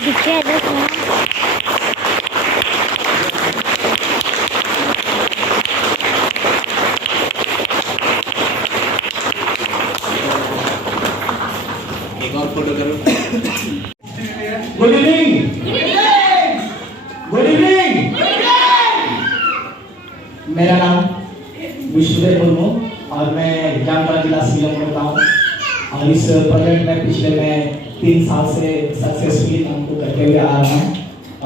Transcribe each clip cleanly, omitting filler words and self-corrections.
एक और फोटो करो। Good evening. Good evening. मेरा नाम विष्णुदेव मुर्मू और मैं जामताड़ा जिला से बिलोंग करता हूँ और इस प्रोजेक्ट में पिछले मैं 3 साल से सक्सेसफुली काम को करते हुए आ रहा हूँ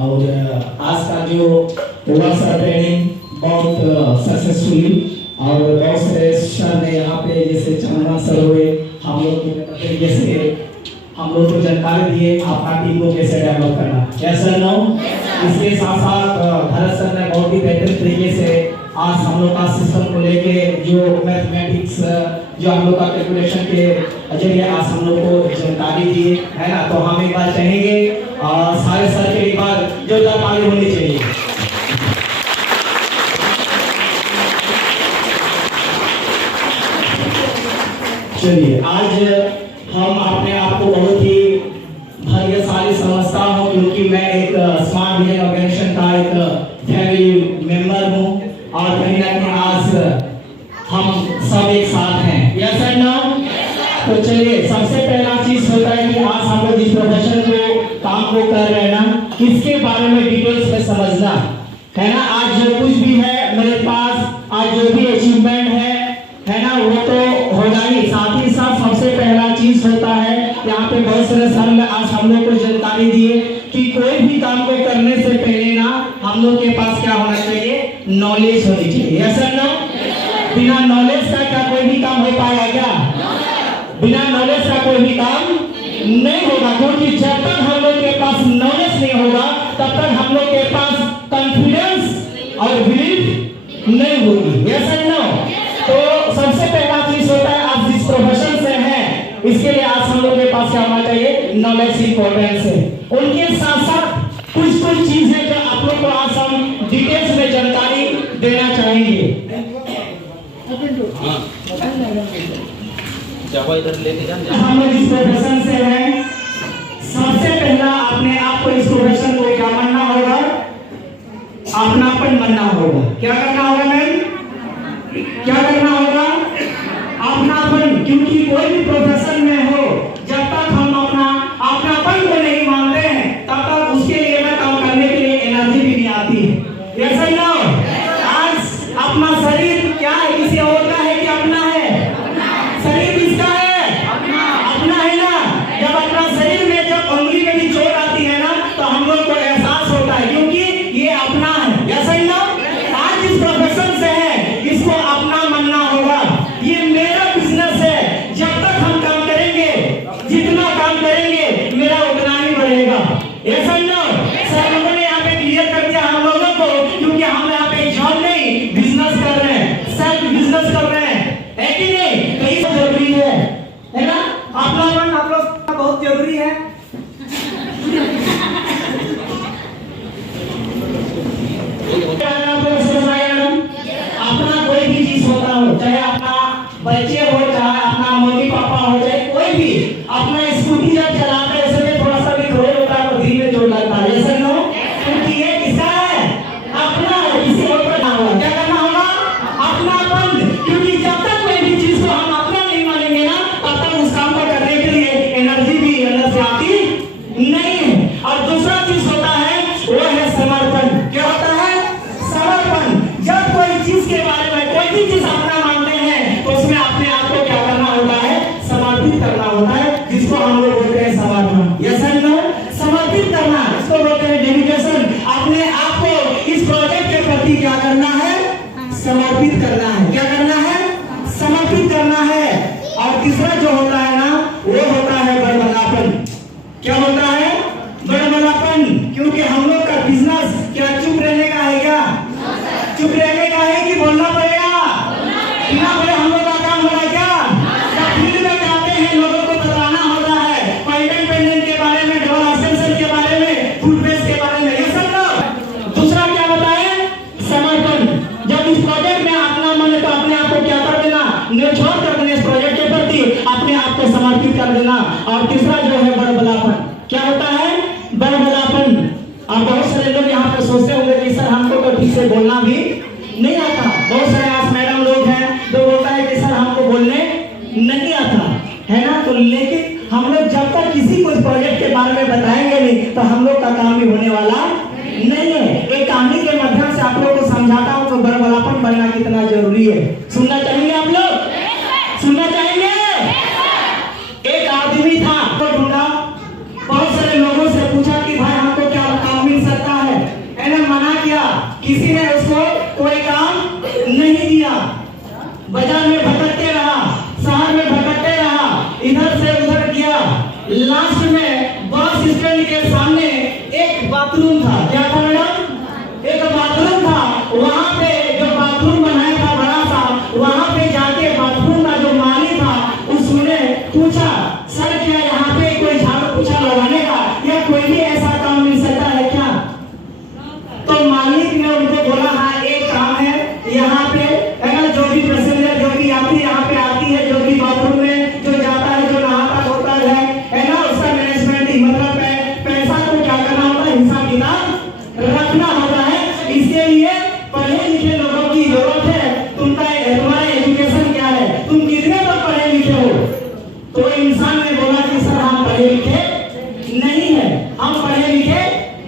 और आज का जो हुआ सर ट्रेनिंग बहुत सक्सेसफुली और बहुत सारे सर ने यहाँ पे जैसे चंद्रमा सर हुए हम लोग तरीके से हम लोग को जानकारी दिए अपना टीम को कैसे डेवलप करना। Yes sir no. इसके साथ साथ भरत सर ने बहुत ही बेहतर तरीके से आज हम लोग का सिस्टम को लेके जो मैथमेटिक्स जो हम लोग का कैलकुलेशन के जरिए आज हम लोग को जानकारी दी है ना। तो हम एक बार चाहेंगे और सारे सर के एक बार जोरदार ताली होनी चाहिए। चलिए आज हम अपने आप को बहुत ही भाग्यशाली समझता हूँ क्योंकि मैं एक स्मार्ट विजन ऑर्गेनाइजेशन का एक फैमिली मेंबर हूँ और कहीं ना कहीं आज हम सब एक साथ हैं। Yes and no. तो चलिए सबसे पहला चीज होता है कि आज हम लोग जिस प्रोफेशन को काम को कर रहे हैं ना इसके बारे में डिटेल्स में समझना है ना। आज जो कुछ भी है मेरे पास आज जो भी अचीवमेंट है ना वो तो होगा ही। साथ ही साथ सबसे पहला चीज होता है यहाँ पे बहुत सारे सर ने आज हम लोग को जानकारी दिए कि कोई भी काम को करने से पहले ना हम लोग के पास क्या होना चाहिए, नॉलेज होनी चाहिए। Yes sir no. बिना नॉलेज का क्या कोई भी काम हो पाएगा क्या? बिना नॉलेज का कोई भी काम नहीं होगा क्योंकि जब तक हम लोग के पास नॉलेज नहीं होगा तब तक हम लोग के पास कॉन्फिडेंस और बिलीफ नहीं होगी। Yes sir no. तो सबसे पहला चीज होता है आप जिस प्रोफेशन से हैं इसके लिए आज हम लोग के पास क्या होना चाहिए, नॉलेज इंपॉर्टेंस है। उनके साथ साथ कुछ चीज है जो आप लोग को आज हम डिटेल्स में जानकारी देना चाहेंगे। हम लोग इस प्रोफेशन से हैं सबसे पहला अपने आप को इस प्रोफेशन को क्या मानना होगा, अपनापन मानना होगा। क्या करना होगा मैम, क्या करना होगा, अपनापन। क्योंकि कोई भी प्रोफेशन में हो जब तक हम अपना अपनापन को नहीं मानते हैं तब तक उसके लिए ना काम करने के लिए एनर्जी भी नहीं आती है। ऐसा ना आज अपना शरीर क्या है, किसी और का है कि अपना है? शरीर किसका है? अपना है ना। जब अपना शरीर में जब उंगली में भी चोट आती है ना तो हम लोग को एहसास होता है क्योंकि ये अपना है। ऐसा ना आज इस प्रोफेशन से है इसको अपना मानना होगा। ये मेरा बिजनेस है, जब तक हम काम करेंगे जितना काम करेंगे मेरा उतना ही बढ़ेगा। ऐसा ना सर लोगों ने यहाँ पे क्लियर कर दिया हम लोगों को क्योंकि हम यहाँ पे जॉब नहीं बिजनेस कर रहे हैं, सेल्फ बिजनेस कर रहे हैं, है कि नहीं? तो ये जरूरी है ना। अपनापन आप लोग का बहुत जरूरी है। अपना कोई भी चीज होता हो, चाहे अपना बच्चे हो, चाहे अपना मम्मी पापा हो, चाहे कोई भी अपना स्कूटी जब चलाते हैं उसमें थोड़ा सा भी खरोच होता है तो धीरे में चोट लगता है। ऐसा नो क्योंकि ये किसका है, अपना है, किसी और का ना होगा। क्या करना होगा, अपनापन। क्योंकि जब तक कोई भी चीज को हम अपना नहीं मानेंगे ना तब तक उस काम को करने के लिए एनर्जी भी अंदर से आती नहीं है। और दूसरा चीज होता है वो है समर्पण। क्या होता है, समर्पण। जब कोई चीज के बारे में कोई भी चीज अपना मानते हैं तो उसमें अपने आप को क्या करना होता है, समर्पित करना होता है, जिसको हम लोग बोलते हैं समर्पण। Yes and no. समर्पित करना इसको बोलते हैं डेडिकेशन। अपने आप को इस प्रोजेक्ट के प्रति क्या करना है, समर्पित करना है। क्या करना है, समर्पित करना है। और तीसरा जो होता है ना वो होता है बड़बड़ापन। क्या होता है, बड़बड़ापन। क्योंकि हम लोग का बिजनेस क्या चुप रहने का है क्या? चुप रहने का है कि बोलना पड़ेगा? बिना बोले हम लोग का काम होगा क्या? जब फील्ड में जाते हैं लोगों को बताना होता है पेटेंट के बारे में, डबल एक्सटेंशन के बारे में, फुटप्रिंट के बारे में। ये सब लोग दूसरा क्या बताए, समर्पण। जब इस प्रोजेक्ट में अपना मन है तो अपने आप को क्या कर देना, निर्भर कर देना, इस प्रोजेक्ट के प्रति अपने आप को समर्पित कर देना। और तीसरा जो है बड़बड़ापन। क्या होता है, बड़बड़ा और बहुत सारे लोग यहाँ पे सोचते होंगे कि सर हमको तो ठीक से बोलना भी नहीं आता। बहुत सारे आज मैडम लोग हैं जो बोलता है कि सर हमको बोलने नहीं आता, है ना। तो लेकिन हम लोग जब तक किसी को प्रोजेक्ट के बारे में बताएंगे नहीं तो हम लोग का काम भी होने वाला नहीं है। एक कहानी के माध्यम से आप लोगों को समझाता हूँ तो बड़बड़ापन बनना कितना जरूरी है। सुनना चाहेंगे आप लोग? सुनना चाहेंगे? एक आदमी था तो ढूंढा, बहुत सारे लोगों से पूछा कि भाई हमको क्या काम मिल सकता है, मैंने मना किया, किसी ने उसको कोई काम नहीं दिया। बाजार में भटकते रहा, शहर में भटकते रहा, इधर से उधर गया। लास्ट में बस स्टैंड के सामने एक बाथरूम था। क्या था मैडम? एक बाथरूम था। वहां पे जो बाथरूम बनाया था बड़ा सा, वहां पे जाके बाथरूम का जो मालिक था उसने पूछा, सर क्या यहाँ पे कोई झाड़ू पोछा लगाने का या कोई भी ऐसा काम मिल सकता है क्या? तो मालिक ने उनको बोला, हाँ एक काम है यहाँ पे, है ना, जो भी पैसेंजर जो भी यात्री यहाँ पे आती है, जो भी बाथरूम में जो जाता है, जो नहाता धोता है ना, उसका मैनेजमेंट ही मतलब पैसा को क्या करना होता है, हिसाब किताब रखना होता है। इसके लिए पढ़े लिखे लोगों की जरूरत है। तुम्हारा एजुकेशन क्या है, तुम कितने तक पढ़े लिखे हो? तो इंसान ने बोला कि सर हम पढ़े लिखे नहीं है, हम पढ़े लिखे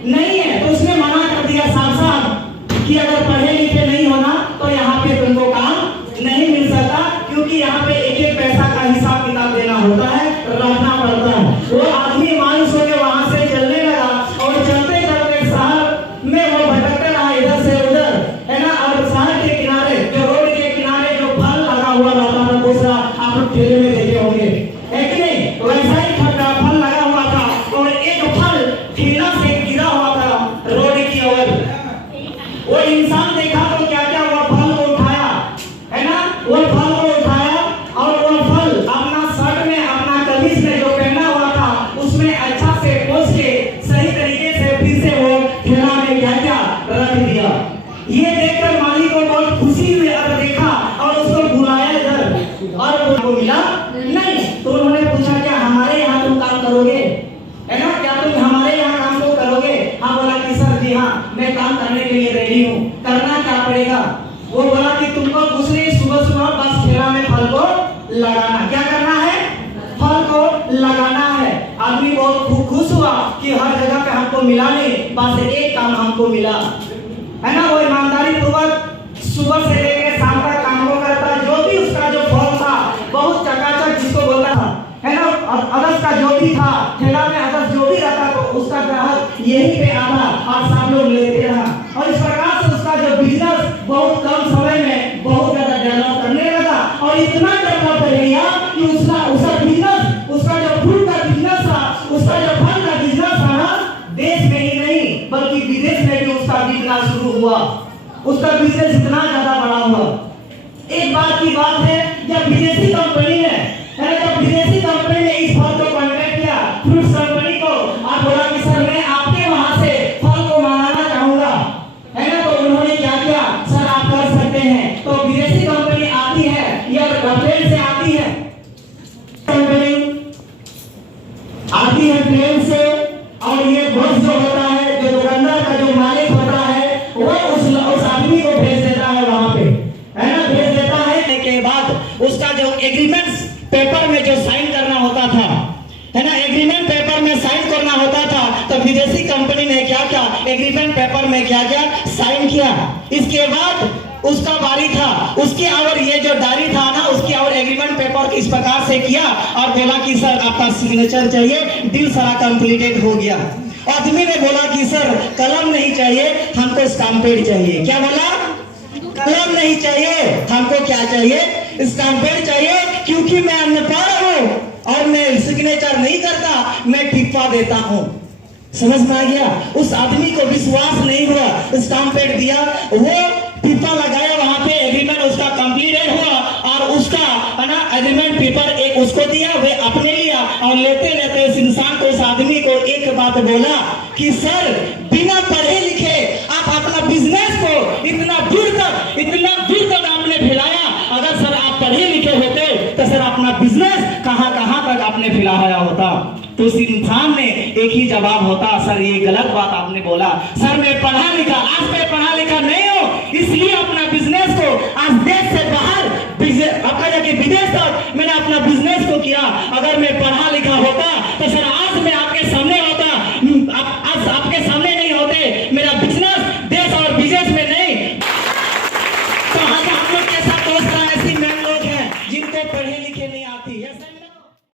नहीं है। तो उसने मना कर दिया साफ साफ कि अगर पढ़े लिखे नहीं होना तो यहाँ पे तुमको काम नहीं मिल सकता, क्योंकि यहाँ पे एक एक पैसा का हिसाब किताब देना होता है, रखना पड़ता है। वो आदमी मायूस होकर वहां से चलने लगा और चलते चलते शहर में वो भटकते रहा इधर से उधर, है ना। और शहर के किनारे जो रोड के किनारे जो फल लगा हुआ रहता था, दूसरा आप लोग ठेले में देखे होंगे, है कि नहीं? वैसा ही फल लगा हुआ था और एक फल ठेला से गिरा हुआ था रोड की ओर। वो इंसान देखा तो क्या क्या वो फल को उठाया, है ना, वो फल को उठाया और वो फल अपना शर्ट में, अपना कमीज में जो पहना हुआ था उसमें अच्छा से पोंछ के सही तरीके से फिर से वो ठेला में क्या क्या रख दिया। ये देखकर मालिक को बहुत खुशी हुई और देखा और उसको बुलाया इधर और वो मिला नहीं। तो उन्होंने पूछा, क्या हमारे यहाँ तुम काम करोगे, है ना, क्या तुम हमारे यहाँ काम को करोगे? हाँ बोला कि सर जी हाँ, मैं काम करने के लिए रेडी हूँ। करना क्या पड़ेगा? वो बोला कि तुमको कुछ नहीं, सुबह सुबह बस ठेला में फल को लगाना। क्या करना है? फल को लगाना है। आदमी बहुत खुश हुआ कि हर जगह पे हमको मिला नहीं, बस एक काम हमको मिला, है ना। वो ईमानदारी पूर्वक सुबह से लेकर शाम तक काम को करता, जो भी उसका जो फल था बहुत चकाचक जिसको बोलता था, है ना, अदर्स का जो भी था ठेला में, अदर्स जो भी रहता तो उसका ग्राहक यही पे आता और सब लोग लेते रहा। और इस प्रकार से उसका जो बिजनेस बहुत कम समय में बहुत ज्यादा डेवलप करने लगा और इतना डेवलप कर गया कि उसका बिजनेस, उसका जो फ्रूट का बिजनेस था, उसका जो फल का बिजनेस था ना, देश में ही नहीं बल्कि विदेश में भी उसका बिजनेस शुरू हुआ। उसका बिजनेस इतना ज्यादा बड़ा हुआ। एक बात की बात है, जब विदेशी कंपनी ने, है ना, जब विदेशी कंपनी ने इस फल को कॉन्टैक्ट किया फ्रूट्स कंपनी को और बोला कि सर मैं आपके वहां से फल को मंगाना चाहूंगा, है ना, तो उन्होंने क्या किया, सर आप कर सकते हैं। तो विदेशी कंपनी आती है या प्लेन से आती है, कंपनी आती है प्लेन से, और ये बस जो होता है, जो दुकानदार का जो मालिक होता है, वो उस आदमी को भेज देता है वहां पे, है ना, भेज देता है। के बाद उसका जो एग्रीमेंट पेपर में जो साइन करना होता था, है ना, एग्रीमेंट पेपर में साइन करना होता था, तो विदेशी कंपनी ने क्या क्या एग्रीमेंट पेपर में क्या क्या साइन किया। इसके बाद उसका बारी था, उसकी और ये जो डायरी था ना, उसकी और एग्रीमेंट पेपर इस प्रकार से किया और बोला कि सर आपका सिग्नेचर चाहिए, डील सारा कंप्लीटेड हो गया। आदमी ने बोला कि सर कलम नहीं चाहिए, हमको स्टैम्पेड चाहिए। क्या बोला? कलम नहीं चाहिए, हमको क्या चाहिए? स्टैम्पेड चाहिए, क्योंकि मैं अनपढ़ हूँ और मैं सिग्नेचर नहीं करता, मैं टिप्पा देता हूँ। समझ में आ गया? उस आदमी को विश्वास नहीं हुआ, स्टैम्पेड दिया, वो टिप्पा लगाया, वहां पे एग्रीमेंट उसका कंप्लीटेड हुआ और उसका, है ना, एग्रीमेंट पेपर एक उसको दिया, वे अपने लिया और लेते लेते इस इंसान को, इस आदमी को एक बात बोला कि सर बिना पढ़े लिखे आप अपना बिजनेस को इतना दूर तक आपने फैलाया। अगर सर आप पढ़े लिखे होते तो सर अपना बिजनेस कहां तक आपने फैलाया होता। तो उस इंसान ने एक ही जवाब होता, सर ये गलत बात आपने बोला। सर मैं पढ़ा लिखा, आज मैं पढ़ा लिखा नहीं हूँ, इसलिए अपना बिजनेस को आज देश से बाहर आपका जाके विदेश तक मैंने अपना बिजनेस को किया। अगर मैं